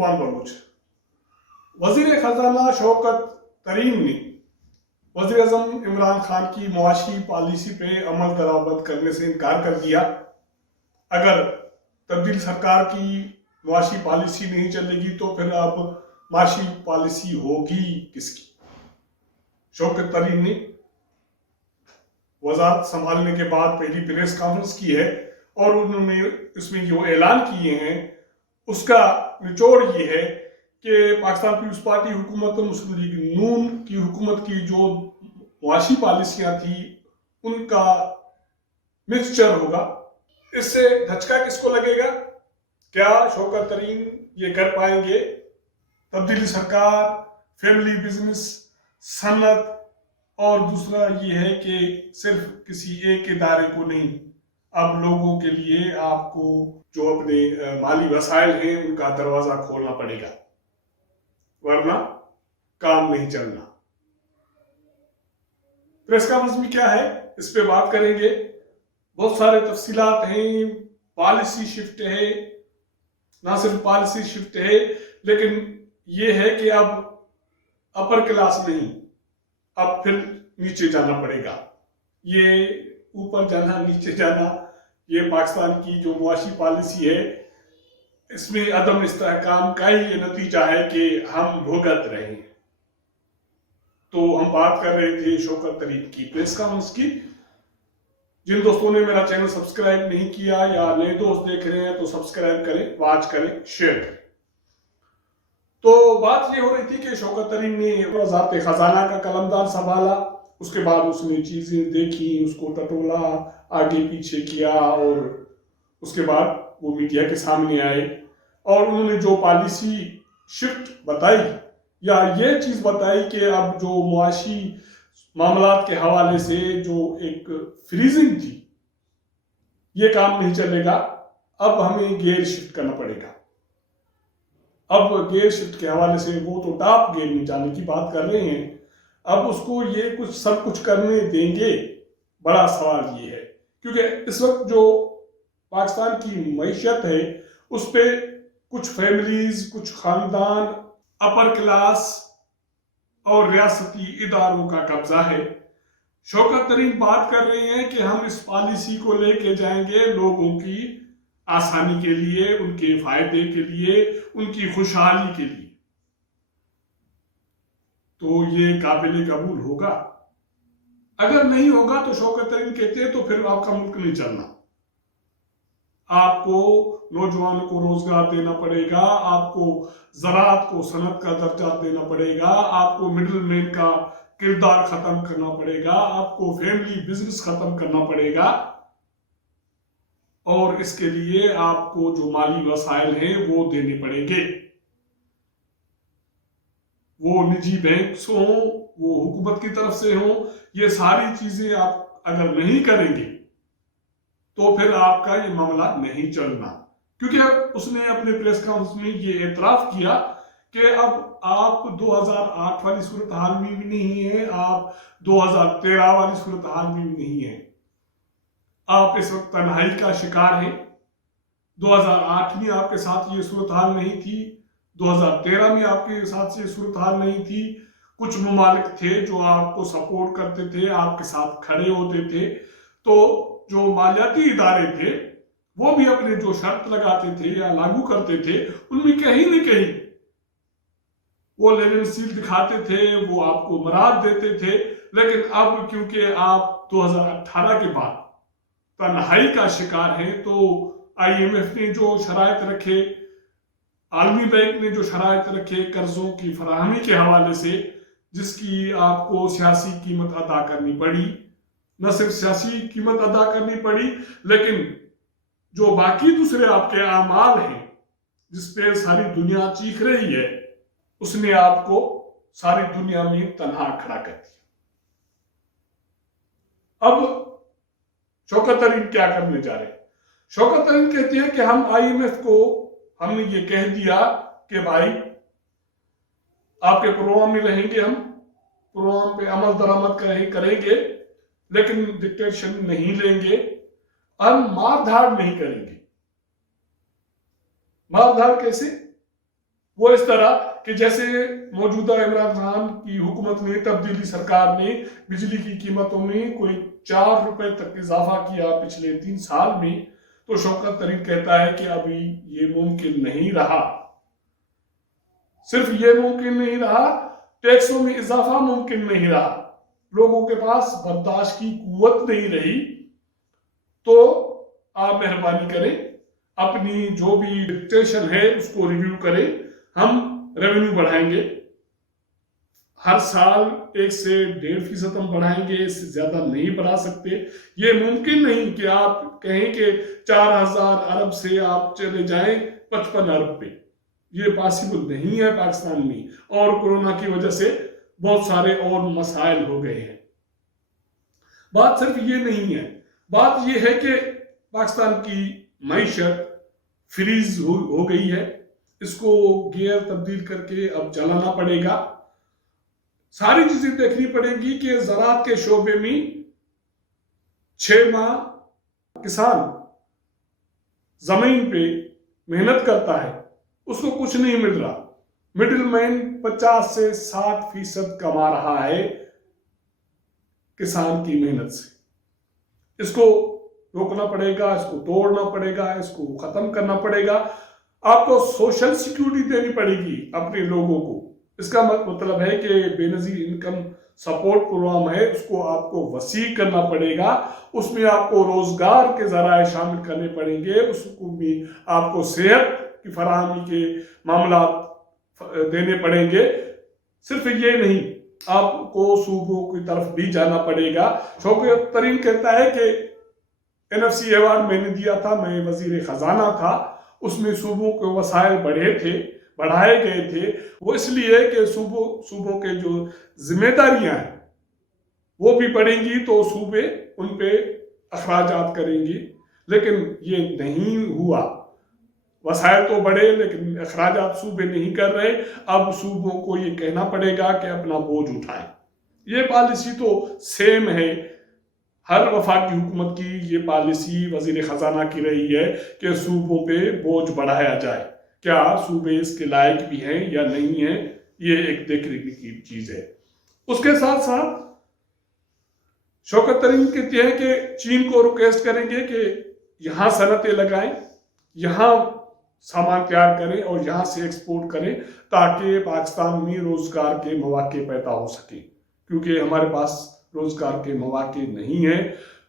कुर्बान बलूच। वजीर खजाना शौकत तरीन ने वजीर आजम इमरान खान की मुआशी पॉलिसी पे अमल दरामद करने से इनकार कर दिया। अगर तब्दील सरकार की मुआशी पॉलिसी नहीं चलेगी तो फिर अब मुआशी पॉलिसी होगी किसकी? शौकत तरीन ने वजारत संभालने के बाद पहली प्रेस कॉन्फ्रेंस की है और उन्होंने इसमें जो ऐलान किए हैं उसका निचोड़ ये है कि पाकिस्तान पीपल्स पार्टी हुकूमत मुस्लिम लीग नून की हुकूमत की जो मुआशी पॉलिसियां थी उनका मिक्सचर होगा। इससे धचका किसको लगेगा? क्या शौकत तरीन ये कर पाएंगे? तब्दीली सरकार, फैमिली बिजनेस, सनत और दूसरा ये है कि सिर्फ किसी एक इदारे को नहीं, अब लोगों के लिए आपको जो अपने माली वसाइल हैं उनका दरवाजा खोलना पड़ेगा, वरना काम नहीं चलना। प्रेस कॉन्फ्रेंस में क्या है इस पे बात करेंगे। बहुत सारे तफसीलात हैं, पॉलिसी शिफ्ट है, ना सिर्फ पॉलिसी शिफ्ट है लेकिन ये है कि अब अपर क्लास नहीं, अब फिर नीचे जाना पड़ेगा। ये ऊपर जाना नीचे जाना, ये पाकिस्तान की जो मुआशी पॉलिसी है इसमें अदम इस्तेहकाम का ही ये नतीजा है कि हम भुगत रहे हैं। तो हम बात कर रहे थे शौकत तरीन की प्रेस कॉन्फ्रेंस की। जिन दोस्तों ने मेरा चैनल सब्सक्राइब नहीं किया या नए दोस्त देख रहे हैं तो सब्सक्राइब करें, वॉच करें, शेयर करें। तो बात ये हो रही थी कि शौकत तरीन ने वज़ारत खजाना का कलमदार संभाला, उसके बाद उसने चीजें देखी, उसको टटोला, आगे पीछे किया और उसके बाद वो मीडिया के सामने आए और उन्होंने जो पॉलिसी शिफ्ट बताई या ये चीज बताई कि अब जो मुआशी मामलात के हवाले से जो एक फ्रीजिंग थी ये काम नहीं चलेगा, अब हमें गियर शिफ्ट करना पड़ेगा। अब गियर शिफ्ट के हवाले से वो तो टॉप गियर में जाने की बात कर रहे हैं, अब उसको ये कुछ सब कुछ करने देंगे? बड़ा सवाल ये है, क्योंकि इस वक्त जो पाकिस्तान की मईशत है उस पे कुछ फैमिलीज, कुछ खानदान, अपर क्लास और रियासती इदारों का कब्जा है। शौकत तरीन बात कर रहे हैं कि हम इस पॉलिसी को लेके जाएंगे लोगों की आसानी के लिए, उनके फायदे के लिए, उनकी खुशहाली के लिए। तो ये काबिल कबूल होगा? अगर नहीं होगा तो शौकत तरीन कहते हैं तो फिर आपका मुल्क नहीं चलना। आपको नौजवानों को रोजगार देना पड़ेगा, आपको ज़राअत को सनत का दर्जा देना पड़ेगा, आपको मिडिल मैन का किरदार खत्म करना पड़ेगा, आपको फैमिली बिजनेस खत्म करना पड़ेगा और इसके लिए आपको जो माली वसाइल हैं वो देने पड़ेंगे। वो निजी बैंक से हो, वो हुकूमत की तरफ से हो, ये सारी चीजें आप अगर नहीं करेंगे तो फिर आपका ये मामला नहीं चलना। क्योंकि उसने अपने प्रेस कॉन्फ्रेंस में ये एतराफ किया कि अब आप 2008 वाली सूरत हाल में भी नहीं है, आप 2013 वाली सूरत हाल में भी नहीं है, आप इस वक्त तन्हाई का शिकार हैं। 2008 में आपके साथ ये सूरत हाल नहीं थी, 2013 में आपके साथ ये सूरत हाल नहीं थी। कुछ ममालिक थे जो आपको सपोर्ट करते थे, आपके साथ खड़े होते थे, तो जो मालियाती इदारे थे वो भी अपने जो शर्त लगाते थे या लागू करते थे उनमें कहीं न कहीं वो लेनेंसील दिखाते थे, वो आपको मराद देते थे। लेकिन अब क्योंकि आप 2018 के बाद तन्हाई का शिकार हैं तो IMF ने जो शराइत रखे, आलमी बैंक ने जो शराइत रखे कर्जों की फराहमी के हवाले से, जिसकी आपको सियासी कीमत अदा करनी पड़ी, न सिर्फ सियासी कीमत अदा करनी पड़ी लेकिन जो बाकी दूसरे आपके आमाल हैं जिसपे सारी दुनिया चीख रही है, उसने आपको सारी दुनिया में तन्हा खड़ा कर दिया। अब शौकत तरीन क्या करने जा रहे हैं? शौकत तरीन कहते हैं कि हम IMF को हमने ये कह दिया कि भाई आपके प्रोग्राम में रहेंगे, हम प्रोग्राम पे अमल दरामद करेंगे लेकिन डिक्टेशन नहीं लेंगे, हम मारधाड़ नहीं करेंगे। मारधाड़ कैसे? वो इस तरह कि जैसे मौजूदा इमरान खान की हुकूमत ने, तब्दीली सरकार ने बिजली की कीमतों में कोई 4 रुपए तक इजाफा किया पिछले 3 साल में, तो शौकत तरीन कहता है कि अभी ये मुमकिन नहीं रहा। सिर्फ ये मुमकिन नहीं रहा, टैक्सों में इजाफा मुमकिन नहीं रहा, लोगों के पास बर्दाश्त की कुव्वत नहीं रही। तो आप मेहरबानी करें, अपनी जो भी डिक्टेशन है उसको रिव्यू करें। हम रेवेन्यू बढ़ाएंगे, हर साल 1 से 1.5% हम बढ़ाएंगे, इससे ज्यादा नहीं बढ़ा सकते। ये मुमकिन नहीं कि आप कहें कि 4000 अरब से आप चले जाएं 55 अरब पे, ये पॉसिबल नहीं है पाकिस्तान में। और कोरोना की वजह से बहुत सारे और मसाइल हो गए हैं। बात सिर्फ ये नहीं है, बात ये है कि पाकिस्तान की मईशत फ्रीज हो गई है, इसको गियर तब्दील करके अब चलाना पड़ेगा। सारी चीजें देखनी पड़ेगी कि ज़राअत के शोबे में 6 माह किसान जमीन पे मेहनत करता है, उसको कुछ नहीं मिल रहा। मिडिल मैन 50 से 60% कमा रहा है किसान की मेहनत से। इसको रोकना पड़ेगा, इसको तोड़ना पड़ेगा, इसको खत्म करना पड़ेगा। आपको सोशल सिक्योरिटी देनी पड़ेगी अपने लोगों को। इसका मतलब है कि बेनजीर इनकम सपोर्ट प्रोग्राम है, उसको आपको वसी करना पड़ेगा। उसमें आपको रोजगार के जराए शामिल करने पड़ेंगे, उसको भी आपको सेहत की फराहमी के मामला देने पड़ेंगे। सिर्फ ये नहीं, आपको सूबों की तरफ भी जाना पड़ेगा। शौकत तरीन कहता है कि NFC अवार्ड मैंने दिया था, मैं वजीर खजाना था, उसमें सूबों के वसाइल बढ़ाए गए थे। वो इसलिए कि सूबों के जो जिम्मेदारियां हैं वो भी बढ़ेंगी, तो सूबे उन पे अखराजात करेंगी। लेकिन ये नहीं हुआ, वसाइल तो बढ़े लेकिन अखराजात सूबे नहीं कर रहे। अब सूबों को ये कहना पड़ेगा कि अपना बोझ उठाएं। ये पॉलिसी तो सेम है, हर वफाकी हुकूमत की ये पॉलिसी वजीर खजाना की रही है कि सूबों पे बोझ बढ़ाया जाए। क्या सूबे इसके लायक भी हैं या नहीं है, ये एक देखने की चीज है। उसके साथ साथ शौकत तरीन कहते हैं कि चीन को रिक्वेस्ट करेंगे कि यहां सनतें लगाएं, यहां सामान तैयार करें और यहां से एक्सपोर्ट करें, ताकि पाकिस्तान में रोजगार के मौके पैदा हो सके। क्योंकि हमारे पास रोजगार के मौके नहीं है।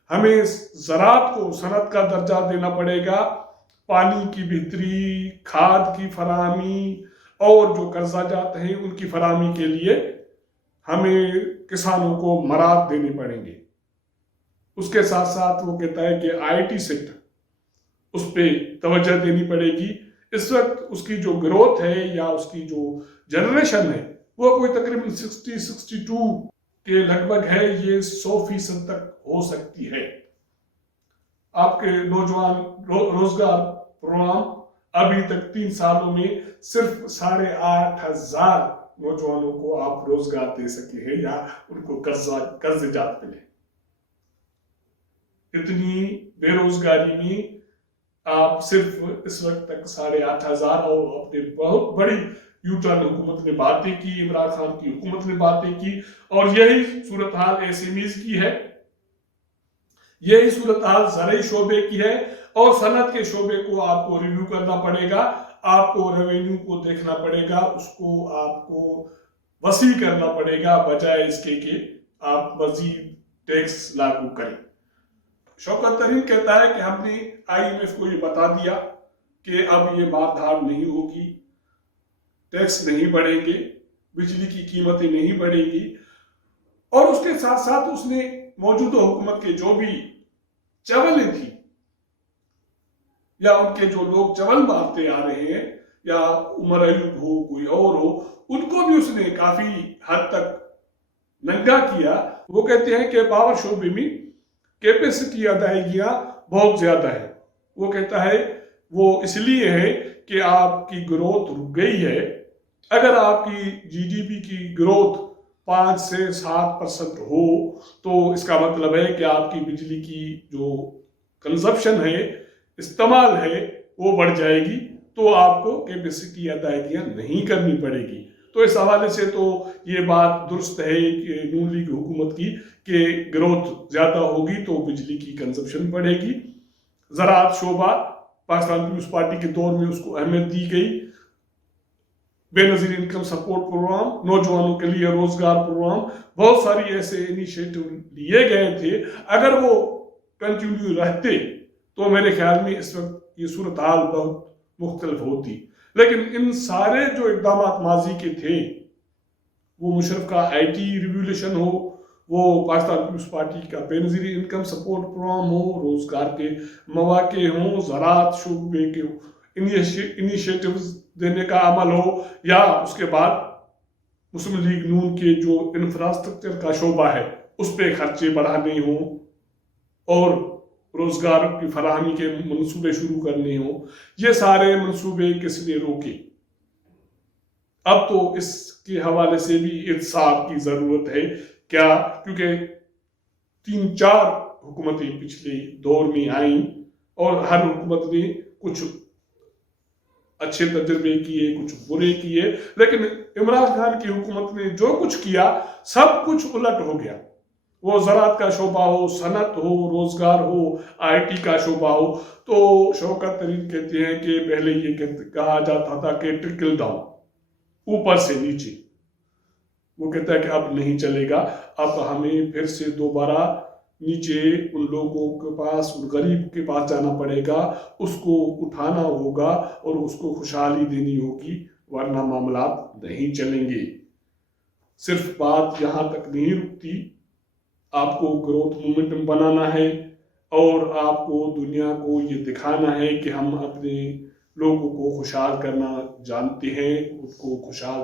हमें ज़राअत को सनत का दर्जा देना पड़ेगा। पानी की बेहतरी, खाद की फराहमी और जो कर्जाजात हैं उनकी फराहमी के लिए हमें किसानों को मराद देने पड़ेंगे। उसके साथ साथ वो कहता है कि IT सेक्टर, उस पर तवज्जो देनी पड़ेगी। इस वक्त उसकी जो ग्रोथ है या उसकी जो जनरेशन है वो कोई तकरीबन 60-62 के लगभग है। ये 100% तक हो सकती है। आपके नौजवान रोजगार प्रोग्राम अभी तक 3 सालों में सिर्फ 8,500 नौजवानों को आप रोजगार दे सके हैं या उनको कर्ज जात मिले। इतनी बेरोजगारी में आप सिर्फ इस वक्त तक 8,500 और अपने बहुत बड़ी यूटर्न हुकूमत ने बातें की, इमरान खान की हुकूमत ने बातें की, और यही सूरत हाल SMEs की है, यही सूरत हाल ज़राई शोबे की है। और सनत के शोबे को आपको रिव्यू करना पड़ेगा, आपको रेवेन्यू को देखना पड़ेगा, उसको आपको वसी करना पड़ेगा, बजाय इसके कि आप मजीद टैक्स लागू करें। शौकत तरीन कहता है कि हमने IMF को ये बता दिया कि अब ये मारधाड़ नहीं होगी, टैक्स नहीं बढ़ेंगे, बिजली की कीमतें नहीं बढ़ेगी। और उसके साथ साथ उसने मौजूदा हुकूमत के जो भी चवलें थी या उनके जो लोग चवल मारते आ रहे हैं, या उमर अयूब हो, कोई और हो, उनको भी उसने काफी हद तक नंगा किया। वो कहते हैं कि पावर शोबे में कैपेसिटी अदायगियां बहुत ज्यादा है। वो कहता है वो इसलिए है कि आपकी ग्रोथ रुक गई है। अगर आपकी GDP की ग्रोथ 5 से 7% हो तो इसका मतलब है कि आपकी बिजली की जो कंजप्शन है, इस्तेमाल है, वो बढ़ जाएगी। तो आपको केबीसी की अदायगियां नहीं करनी पड़ेगी। तो इस हवाले से तो ये बात दुरुस्त है कि नून लीग हुकूमत की कि ग्रोथ ज्यादा होगी तो बिजली की कंजप्शन बढ़ेगी। ज़राअत शोबा पाकिस्तान पीपल्स पार्टी के दौर में उसको अहमियत दी गई। बेनजीर इनकम सपोर्ट प्रोग्राम, नौजवानों के लिए रोजगार प्रोग्राम, बहुत सारी ऐसे इनिशिएटिव लिए गए थे। अगर वो कंटिन्यू रहते तो मेरे ख्याल में इस वक्त ये सूरत हाल बहुत मुख्तलिफ होती। लेकिन इन सारे जो इकदाम माजी के थे, वो मुशर्रफ का IT रिवोल्यूशन हो, वो पाकिस्तान पीपल्स पार्टी का बेनजीर इनकम सपोर्ट प्रोग्राम हो, रोजगार के मौके हों, ज़राअत शोबे के इनिशिएटिव्स देने का अमल हो, या उसके बाद मुस्लिम लीग नून के जो इंफ्रास्ट्रक्चर का शोबा है उस पर खर्चे बढ़ाने हों और रोजगार की फराहमी के मंसूबे शुरू करने हों, ये सारे मंसूबे किस लिए रोके? अब तो इसके हवाले से भी इंसाफ की जरूरत है क्या? क्योंकि 3-4 हुकूमतें पिछले दौर में आई और हर हुकूमत ने कुछ अच्छे तजर्बे किए, कुछ बुरे किए, लेकिन इमरान खान की हुकूमत ने जो कुछ किया सब कुछ उलट हो गया। वो ज़राअत का शोबा हो, सनत हो, रोजगार हो, IT का शोबा हो। तो शौकत तरीन कहते हैं कि पहले ये कहा जाता था कि ट्रिकल डाउन, ऊपर से नीचे। वो कहता है कि अब नहीं चलेगा, अब हमें फिर से दोबारा नीचे उन लोगों के पास, उन गरीब के पास जाना पड़ेगा, उसको उठाना होगा और उसको खुशहाली देनी होगी, वरना मामला नहीं चलेंगे। सिर्फ बात यहाँ तक नहीं रुकती, आपको ग्रोथ मोमेंटम बनाना है और आपको दुनिया को ये दिखाना है कि हम अपने लोगों को खुशहाल करना जानते हैं, उनको खुशहाल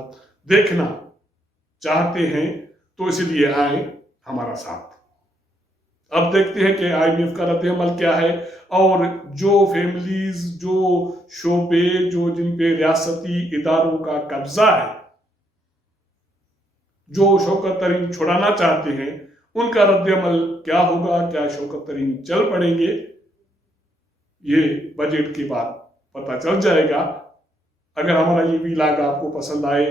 देखना चाहते हैं। तो इसलिए आए हमारा साथ। अब देखते हैं कि IMF का रद्द-ए-अमल क्या है और जो फैमिलीज, जो शोबे, जो जिन पे रियासती इदारों का कब्जा है, जो शौकत तरीन छुड़ाना चाहते हैं, उनका रद्द-ए-अमल क्या होगा? क्या शौकत तरीन चल पड़ेंगे? ये बजट के बाद पता चल जाएगा। अगर हमारा ये व्लॉग आपको पसंद आए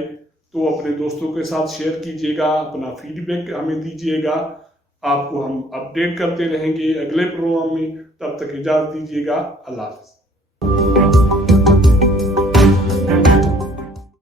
तो अपने दोस्तों के साथ शेयर कीजिएगा, अपना फीडबैक हमें दीजिएगा। आपको हम अपडेट करते रहेंगे अगले प्रोग्राम में। तब तक इजाजत दीजिएगा। अल्लाह हाफ़िज़।